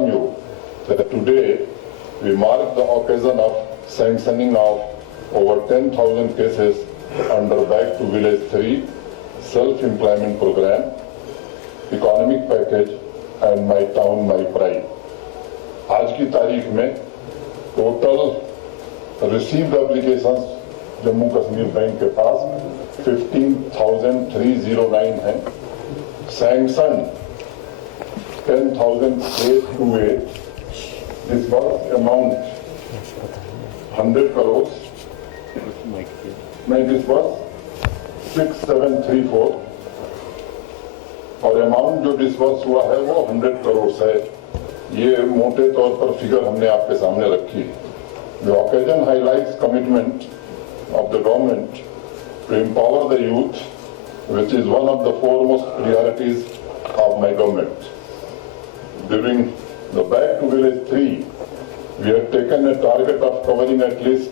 you that today we mark the occasion of sanctioning of over 10,000 cases under Back to Village 3 self-employment program, economic package and My Town My Pride. आज की तारीख में total received applications Jammu Kashmir bank के पास 15,309 हैं, sanction 10,828, disbursed amount 100 crores, मैं disbursed 6734 और amount जो disburse हुआ है वो 100 करोड़ है। ये मोटे तौर पर फिगर हमने आपके सामने रखी है। The occasion highlights commitment of the government to empower the youth, which is one of the foremost priorities of my government. During the Back to Village 3, we have taken a target of covering at least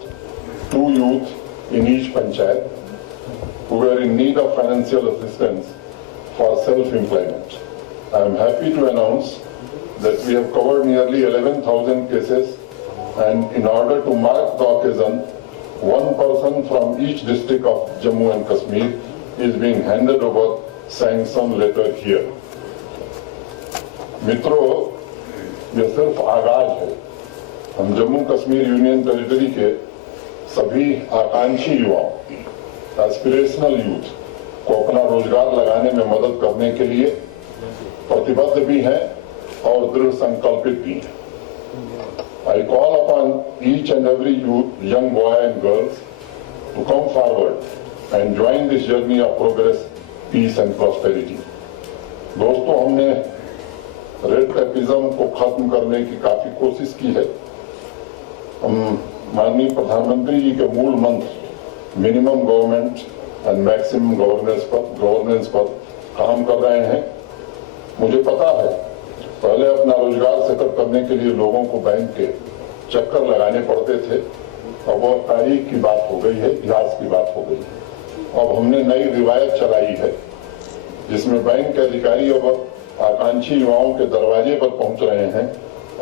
2 youth in each panchayat who were in need of financial assistance for self-employment. I am happy to announce that we have covered nearly 11,000 cases, and in order to mark the occasion, one person from each district of Jammu and Kashmir is being handed over sanction letter here. मित्रों, यह सिर्फ आगाज है। हम Jammu Kashmir union territory के सभी आकांक्षी युवाओं, एस्पिरेशनल यूथ को अपना रोजगार लगाने में मदद करने के लिए प्रतिबद्ध भी हैं और दृढ़ संकल्पित भी हैं। I call upon each and every youth, young boy and girls to come forward and join this journey of progress, peace and prosperity. दोस्तों, हमने रेड टेपिज्म को खत्म करने की काफी कोशिश की है। हम माननीय प्रधानमंत्री जी के मूल मंत्र minimum government and maximum governance पर काम कर रहे हैं। मुझे पता है पहले अपना रोजगार सेटअप करने के लिए लोगों को बैंक के चक्कर लगाने पड़ते थे। अब वो तारीख की बात हो गई है, इतिहास की बात हो गई है। अब हमने नई रिवायत चलाई है जिसमें बैंक के अधिकारी अब आकांक्षी युवाओं के दरवाजे पर पहुंच रहे हैं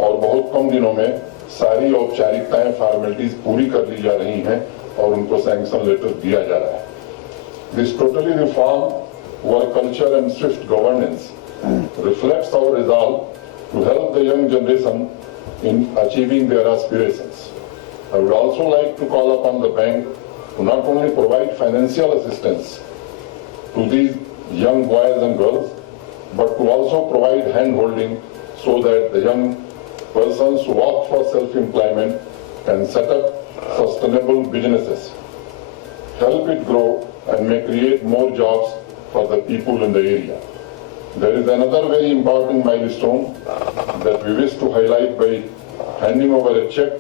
और बहुत कम दिनों में सारी औपचारिकताएं, फॉर्मेलिटीज पूरी कर ली जा रही हैं और उनको सैंक्शन लेटर दिया जा रहा है। This totally reform work culture and Swift governance reflects our resolve to help the young generation in achieving their aspirations. I would also like to call upon the bank to not only provide financial assistance to these young boys and girls, but to also provide hand-holding so that the young persons who opt for self-employment can set up sustainable businesses, help it grow and may create more jobs for the people in the area. There is another very important milestone that we wish to highlight by handing over a check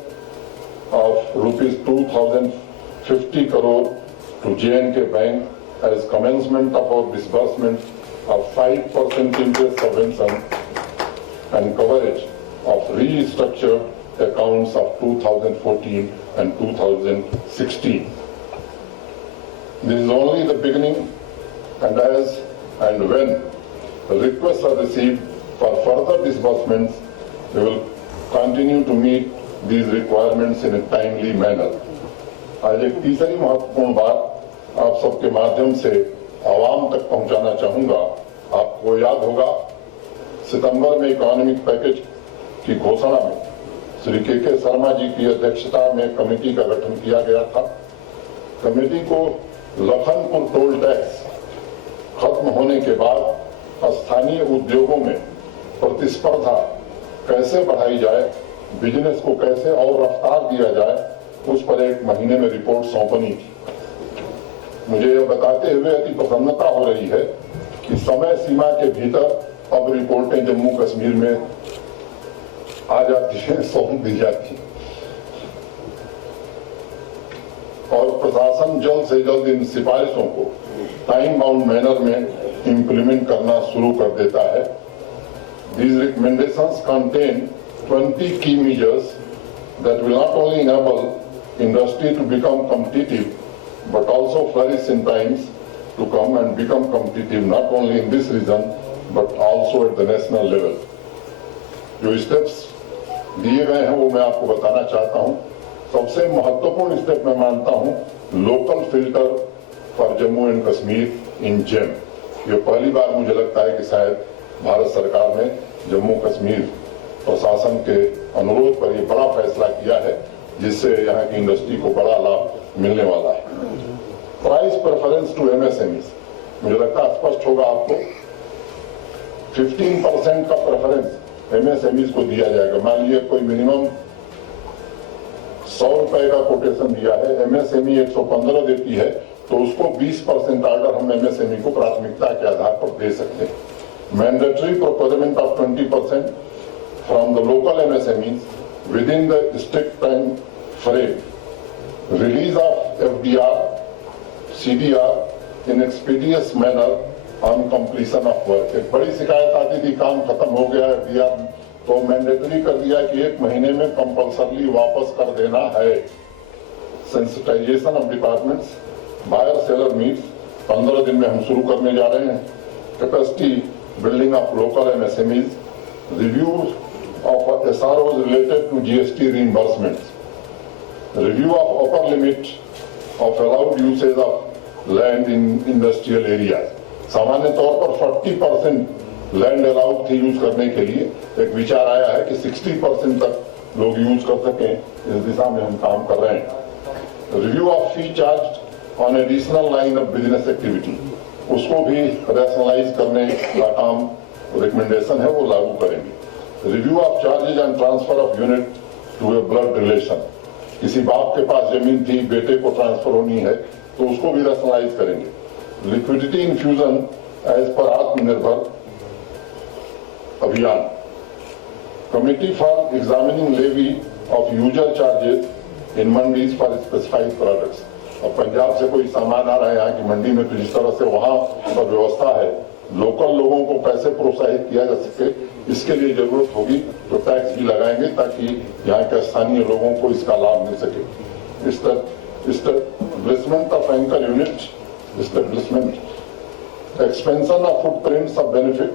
of rupees 2,050 crore to J&K Bank as commencement of our disbursement of 5% interest subvention and coverage of restructured accounts of 2014 and 2016. This is only the beginning, and as and when requests are received for further disbursements, we will continue to meet these requirements in a timely manner. आज एक तीसरी महत्वपूर्ण बात आप सबके माध्यम से आवाम तक पहुंचाना चाहूंगा। आपको याद होगा सितंबर में इकोनॉमिक पैकेज की घोषणा में श्री के शर्मा जी की अध्यक्षता में कमेटी का गठन किया गया था। कमेटी को लखनपुर टोल टैक्स खत्म होने के बाद स्थानीय उद्योगों में प्रतिस्पर्धा कैसे बढ़ाई जाए, बिजनेस को कैसे और रफ्तार दिया जाए, उस पर 1 महीने में रिपोर्ट सौंपनी थी। मुझे यह बताते हुए अति प्रसन्नता हो रही है कि समय सीमा के भीतर अब रिपोर्टें जम्मू कश्मीर में आ जाती हैं, सौंप दी जाती हैं और प्रशासन जल्द से जल्द इन सिफारिशों को टाइम बाउंड मैनर में इंप्लीमेंट करना शुरू कर देता है। These recommendations contain 20 key measures that will not only enable industry to become competitive, but also flourish in times to come and become competitive not only in this region, but also at the national level. जो steps दिए गए हैं वो मैं आपको बताना चाहता हूं। सबसे महत्वपूर्ण स्टेप मैं मानता हूं local filter for Jammu and Kashmir in GeM. ये पहली बार मुझे लगता है कि शायद भारत सरकार ने जम्मू कश्मीर प्रशासन के अनुरोध पर यह बड़ा फैसला किया है, जिससे यहाँ की इंडस्ट्री को बड़ा लाभ मिलने वाला है। प्राइस प्रेफरेंस टू एमएसएमईज, मुझे लगता है स्पष्ट होगा आपको, 15% का प्रेफरेंस एमएसएमईज को दिया जाएगा। मान लीजिए कोई मिनिमम 100 रुपए का कोटेशन दिया है, एमएसएमई 115 देती है, तो उसको 20% ऑर्डर हम एमएसएमई को प्राथमिकता के आधार पर दे सकते हैं। Mandatory procurement of 20% from the local MSMEs with in the strict time frame, release of FDR CDR in expeditious manner on completion of work. एक बड़ी शिकायत आती थी काम खत्म हो गया एफडीआर, तो मैंडेटरी कर दिया कि 1 महीने में कंपल्सरली वापस कर देना है। Sensitization of departments, buyer seller meets 15 दिन में हम शुरू करने जा रहे हैं। Capacity building of local MSMEs, review of SROs related to GST reimbursements, review of upper limit of allowed usage of land in industrial area. सामान्य तौर पर 40% लैंड अलाउड थी यूज करने के लिए, एक विचार आया है कि 60% तक लोग यूज कर सकें, इस दिशा में हम काम कर रहे हैं। Review of fee charge on additional line of business activity, उसको भी रैशनलाइज करने का काम रिकमेंडेशन है, वो लागू करेंगे। Review of charges and transfer of unit to a blood relation, किसी बाप के पास जमीन थी, बेटे को ट्रांसफर होनी है, तो उसको भी रैशनलाइज करेंगे। लिक्विडिटी इन्फ्यूजन एज पर आत्मनिर्भर अभियान, committee for examining levy of user charges in mandis for specified products. अब पंजाब से कोई सामान आ रहा है यहाँ की मंडी में, तो जिस तरह से वहां पर व्यवस्था है, लोकल लोगों को कैसे प्रोत्साहित किया जा सके, इसके लिए जरूरत होगी तो टैक्स भी लगाएंगे ताकि यहाँ के स्थानीय लोगों को इसका लाभ मिल सके। Establishment of anchor unit, establishment expansion of footprints of benefit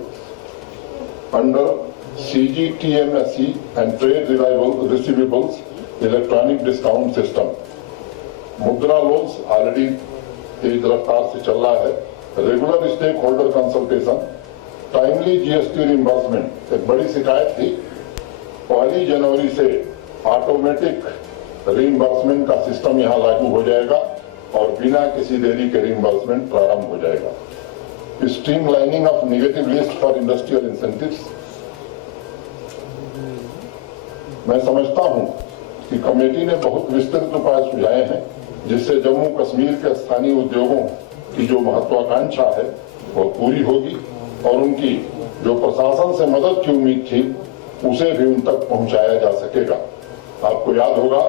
under CGTMSE and trade receivables electronic discount system. Mudra loans already तेज रफ्तार से चल रहा है। Regular stakeholder consultation, timely GST reimbursement, एक बड़ी शिकायत थी, 1 जनवरी से ऑटोमेटिक रिइंबर्समेंट का सिस्टम यहां लागू हो जाएगा और बिना किसी देरी के रिइंबर्समेंट प्रारंभ हो जाएगा। Streamlining of negative list for industrial incentives, मैं समझता हूं कि कमेटी ने बहुत विस्तृत उपाय सुझाए हैं जिससे जम्मू कश्मीर के स्थानीय उद्योगों की जो महत्वाकांक्षा है वो पूरी होगी और उनकी जो प्रशासन से मदद की उम्मीद थी उसे भी उन तक पहुंचाया जा सकेगा। आपको याद होगा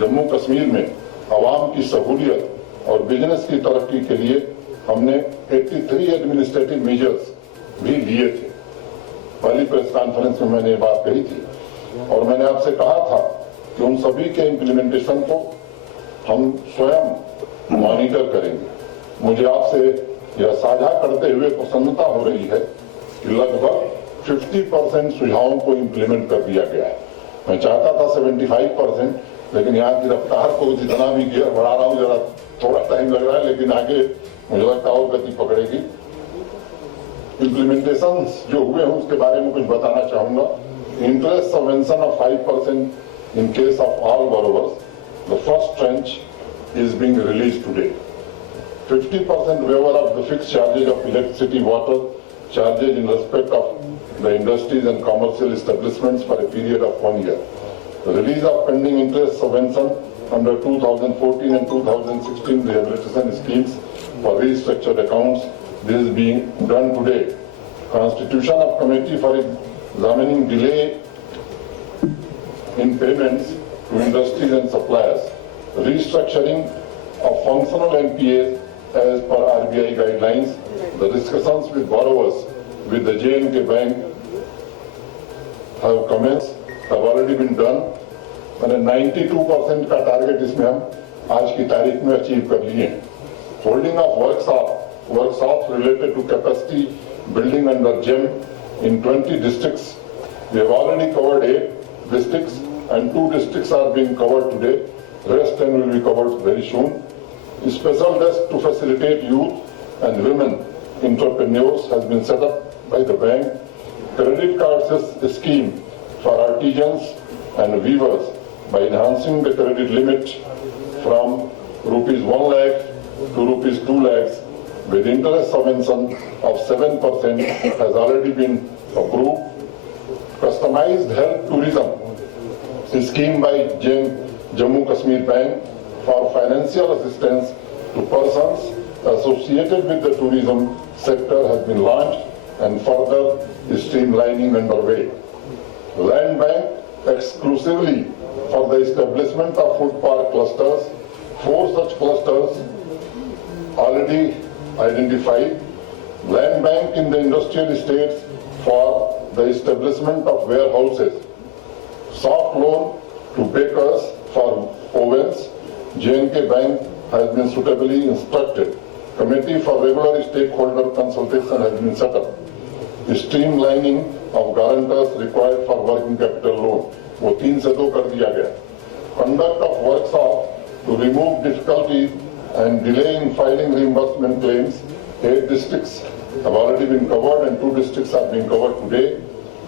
जम्मू कश्मीर में आवाम की सहूलियत और बिजनेस की तरक्की के लिए हमने 83 एडमिनिस्ट्रेटिव मेजर्स भी लिए थे। पहली प्रेस कॉन्फ्रेंस में मैंने ये बात कही थी और मैंने आपसे कहा था कि उन सभी के इम्प्लीमेंटेशन को हम स्वयं मॉनिटर करेंगे। मुझे आपसे यह साझा करते हुए प्रसन्नता हो रही है कि लगभग 50% सुझावों को इम्प्लीमेंट कर दिया गया है। मैं चाहता था 75%, लेकिन यहाँ की रफ्तार को जितना भी गियर बढ़ा रहा हूँ, जरा थोड़ा टाइम लग रहा है, लेकिन आगे मुझे लगता है और गति पकड़ेगी। इम्प्लीमेंटेशन जो हुए हैं उसके बारे में कुछ बताना चाहूंगा। Interest subvention of 5% in case of all borrowers. The first tranche is being released today. 50% waiver of the fixed charges of electricity, water charges in respect of the industries and commercial establishments for a period of 1 year. The release of pending interest subvention under 2014 and 2016 rehabilitation schemes for restructured accounts. This is being done today. Constitution of committee for examining delay in payments to industries and suppliers, restructuring of functional NPAs as per RBI guidelines, the discussions with borrowers with the J&K Bank have commenced, have already been done, and 92% का target इसमें हम आज की तारीख में achieve कर लिए। Holding of workshop related to capacity building under GEM in 20 districts We have already covered 8 districts and 2 districts are being covered today. Rest 10 will be covered very soon. A special desk to facilitate youth and women entrepreneurs has been set up by the bank. Credit cards scheme for artisans and weavers by enhancing the credit limit from rupees 1 lakh to rupees 2 lakhs with interest subvention of 7% has already been approved. Customized health tourism scheme by Jammu Kashmir Bank for financial assistance to persons associated with the tourism sector has been launched and further streamlining underway. Land Bank exclusively for the establishment of food park clusters. 4 such clusters already identified. Land Bank in the industrial estates for the establishment of warehouses. Soft loan to bakers for ovens. J&K Bank has been suitably instructed. Committee for regular stakeholder consultation has been set up. Streamlining of guarantors required for working capital loan, वो 3 से 2 कर दिया गया. Conduct of workshop to remove difficulties and delay in filing reimbursement claims. 8 districts have already been covered and 2 districts are being covered today.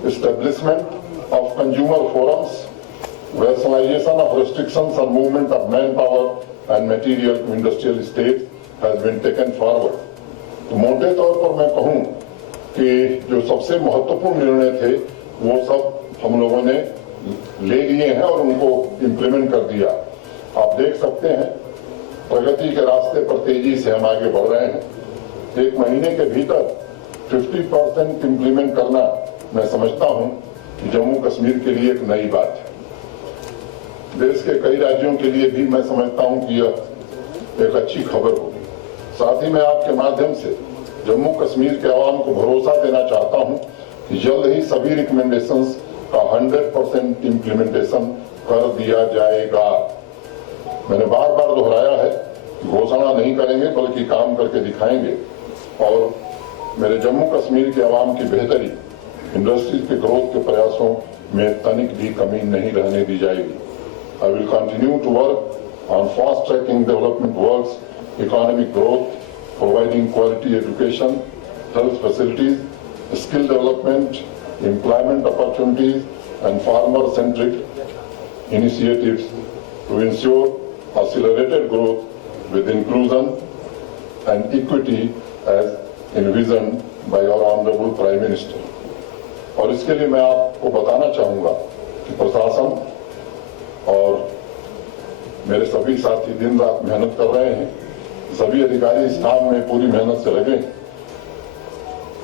Establishment of consumer forums. Rationalization of restrictions on movement of manpower and material to industrial estates has been taken forward. तो मोटे तौर पर मैं कहूँ कि जो सबसे महत्वपूर्ण निर्णय थे वो सब हम लोगों ने ले लिए हैं और उनको इम्प्लीमेंट कर दिया. आप देख सकते हैं प्रगति के रास्ते पर तेजी से हम आगे बढ़ रहे हैं. 1 महीने के भीतर 50% इम्प्लीमेंट करना मैं समझता हूं कि जम्मू कश्मीर के लिए एक नई बात है. देश के कई राज्यों के लिए भी मैं समझता हूं कि यह एक अच्छी खबर होगी. साथ ही मैं आपके माध्यम से जम्मू कश्मीर के आवाम को भरोसा देना चाहता हूं कि जल्द ही सभी रिकमेंडेशंस का 100% इम्प्लीमेंटेशन कर दिया जाएगा. मैंने बार बार दोहराया है, घोषणा नहीं करेंगे बल्कि काम करके दिखाएंगे और मेरे जम्मू कश्मीर के आवाम की बेहतरी, इंडस्ट्रीज के ग्रोथ के प्रयासों में तनिक भी कमी नहीं रहने दी जाएगी. I will continue to work on fast tracking development works, economic growth, providing quality education, health facilities, skill development, employment opportunities, and farmer-centric initiatives to ensure accelerated growth with inclusion and equity as envisioned by our Honorable Prime Minister. और इसके लिए मैं आपको बताना चाहूँगा कि प्रशासन और मेरे सभी साथी दिन रात मेहनत कर रहे हैं. सभी अधिकारी इस काम में पूरी मेहनत से लगे.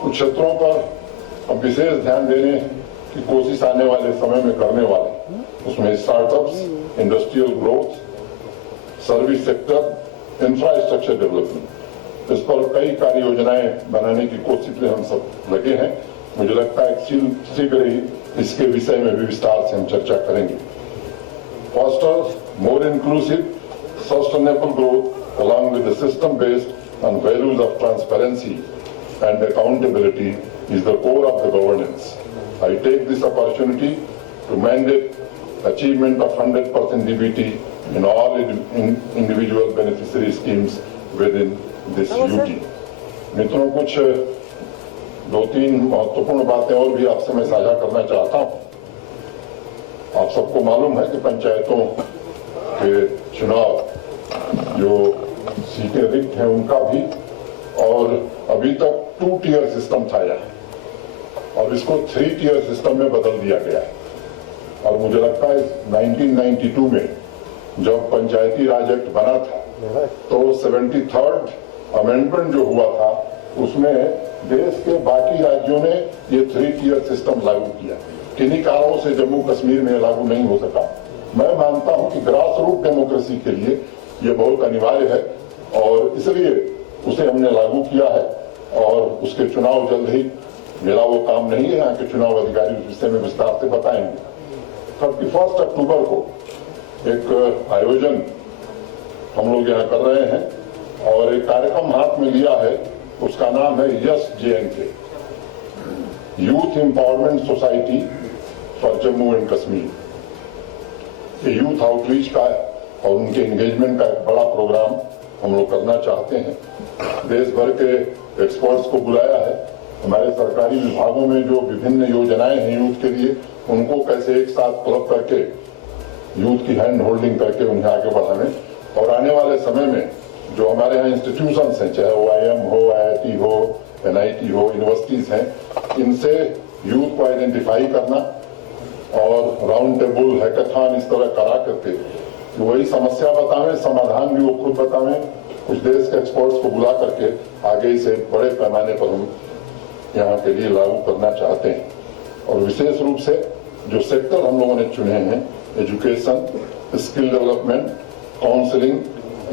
कुछ क्षेत्रों पर हम विशेष ध्यान देने की कोशिश आने वाले समय में करने वाले, उसमें startups, industrial growth, service sector, infrastructure development, इस पर कई कार्य योजनाएं बनाने की कोशिश में हम सब लगे हैं. मुझे लगता है शीघ्र ही इसके विषय में भी विस्तार से हम चर्चा करेंगे. Foster more inclusive sustainable growth along with the system based on values of transparency and accountability is the core of the governance. I take this opportunity to mandate achievement of 100% DBT in all individual beneficiary schemes within this UT. मित्रों, कुछ 2-3 महत्वपूर्ण बातें और भी आपसे मैं साझा करना चाहता हूं. आप सबको मालूम है कि पंचायतों के चुनाव जो सीटें रिक्त हैं उनका भी, और अभी तक 2 टियर सिस्टम था यहाँ और इसको 3 टियर सिस्टम में बदल दिया गया है. और मुझे लगता है 1992 में जब पंचायती राज एक्ट बना था तो 73rd अमेंडमेंट जो हुआ था उसमें देश के बाकी राज्यों ने ये 3 टियर सिस्टम लागू किया. किन्हीं कारणों से जम्मू कश्मीर में लागू नहीं हो सका. मैं मानता हूं कि ग्रास रूट डेमोक्रेसी के लिए ये बहुत अनिवार्य है और इसलिए उसे हमने लागू किया है और उसके चुनाव जल्द ही, मेरा वो काम नहीं है, यहाँ के चुनाव अधिकारी उस विषय में विस्तार से बताएंगे. 31 अक्टूबर को एक आयोजन हम लोग यहाँ कर रहे हैं और एक कार्यक्रम हाथ में लिया है, उसका नाम है yes J&K, youth empowerment society for Jammu and Kashmir. ये यूथ आउटरीच का और उनके एंगेजमेंट का एक बड़ा प्रोग्राम हम लोग करना चाहते हैं। देश भर के एक्सपर्ट्स को बुलाया है। हमारे सरकारी विभागों में जो विभिन्न योजनाएं हैं यूथ के लिए, उनको कैसे एक साथ क्लब करके यूथ की हैंड होल्डिंग करके उन्हें आगे बढ़ाने, और आने वाले समय में जो हमारे यहाँ इंस्टीट्यूशंस हैं, चाहे वो IIM हो, IIT हो, NIT हो, यूनिवर्सिटीज हैं, इनसे यूथ को आइडेंटिफाई करना और राउंड टेबल हैकाथॉन इस तरह करा करके वही समस्या बतावें, समाधान भी वो खुद बतावें, कुछ देश के एक्सपर्ट्स को बुला करके आगे इसे बड़े पैमाने पर हम यहाँ के लिए लागू करना चाहते हैं। और विशेष रूप से जो सेक्टर हम लोगों ने चुने हैं, education, skill development, counselling,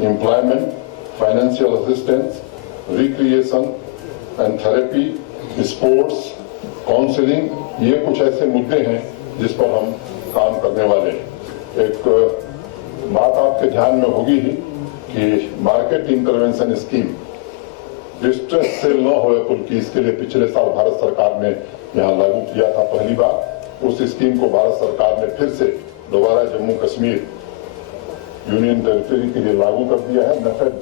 employment, financial assistance, recreation and therapy, sports, counselling, ये कुछ ऐसे मुद्दे हैं जिस पर हम काम करने वाले हैं। एक बात आपके ध्यान में होगी ही कि market intervention scheme distress cell न हो पुल की, इसके लिए पिछले साल भारत सरकार ने यहाँ लागू किया था पहली बार। उस स्कीम को भारत सरकार ने फिर से दोबारा जम्मू कश्मीर यूनियन टेरिटरी के लिए लागू कर दिया है। नफेड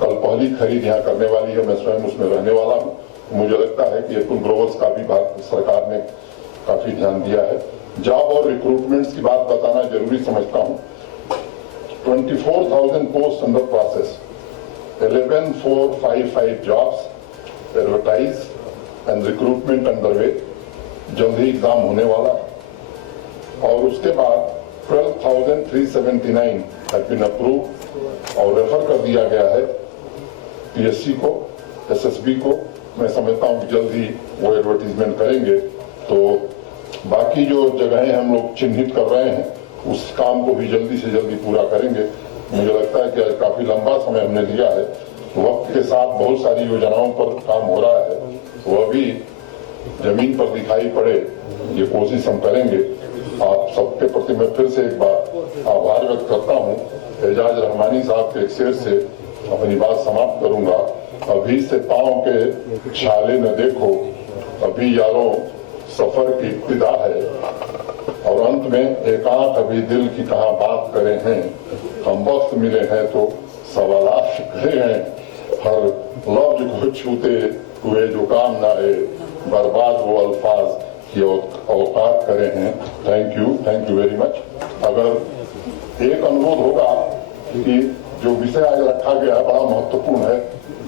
कल पहली खरीद यहाँ करने वाली है, मैं स्वयं उसमें रहने वाला हूँ। मुझे लगता है कि एपुल ग्रोवर्स का भी भारत सरकार ने काफी ध्यान दिया है। जॉब और रिक्रूटमेंट्स की बात बताना जरूरी समझता हूँ। 24,000 post under process, 11,455 jobs advertise and recruitment underway, जल्द ही एग्जाम होने वाला। और उसके बाद 12,379 हैव बीन अप्रूव और रेफर कर दिया गया है PSC को, SSB को। मैं समझता हूँ कि जल्द ही वो एडवर्टीजमेंट करेंगे। तो बाकी जो जगहें हम लोग चिन्हित कर रहे हैं, उस काम को भी जल्दी से जल्दी पूरा करेंगे। मुझे लगता है कि काफी लंबा समय हमने लिया है, वक्त के साथ बहुत सारी योजनाओं पर काम हो रहा है, वह भी जमीन पर दिखाई पड़े, ये कोशिश हम करेंगे। आप सबके प्रति मैं फिर से एक बार आभार व्यक्त करता हूँ। एजाज रहमानी साहब के एक शेर से अपनी बात समाप्त करूंगा। अभी से पांव के छाले न देखो, अभी यारों सफर की इब्तिदा है। और अंत में एकांत अभी दिल की कहाँ बात करे हैं, हम वक्त मिले हैं तो सवालात करे हैं। हर लफ्ज को छूते हुए जो काम ना आए, बर्बाद वो अल्फाज की औकात करे हैं। Thank you very much. अगर एक अनुरोध होगा कि जो विषय आज रखा गया बड़ा महत्वपूर्ण है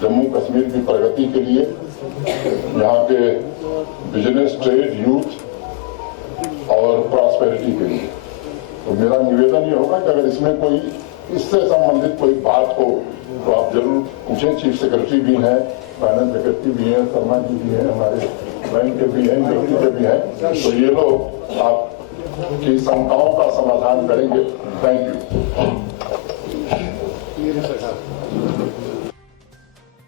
जम्मू कश्मीर की प्रगति के लिए, यहाँ के बिजनेस, ट्रेड, यूथ और प्रॉस्पेरिटी के लिए। तो मेरा निवेदन ये होगा कि अगर इसमें कोई इससे संबंधित कोई बात हो तो आप जरूर पूछें। चीफ सेक्रेटरी भी हैं, फाइनेंस सेक्रेटरी भी हैं, शर्मा जी भी हैं, हमारे बैंक के भी हैं, यूनिवर्सिटी के भी हैं। तो ये लोग आपकी शंकाओं का समाधान करेंगे। Thank you.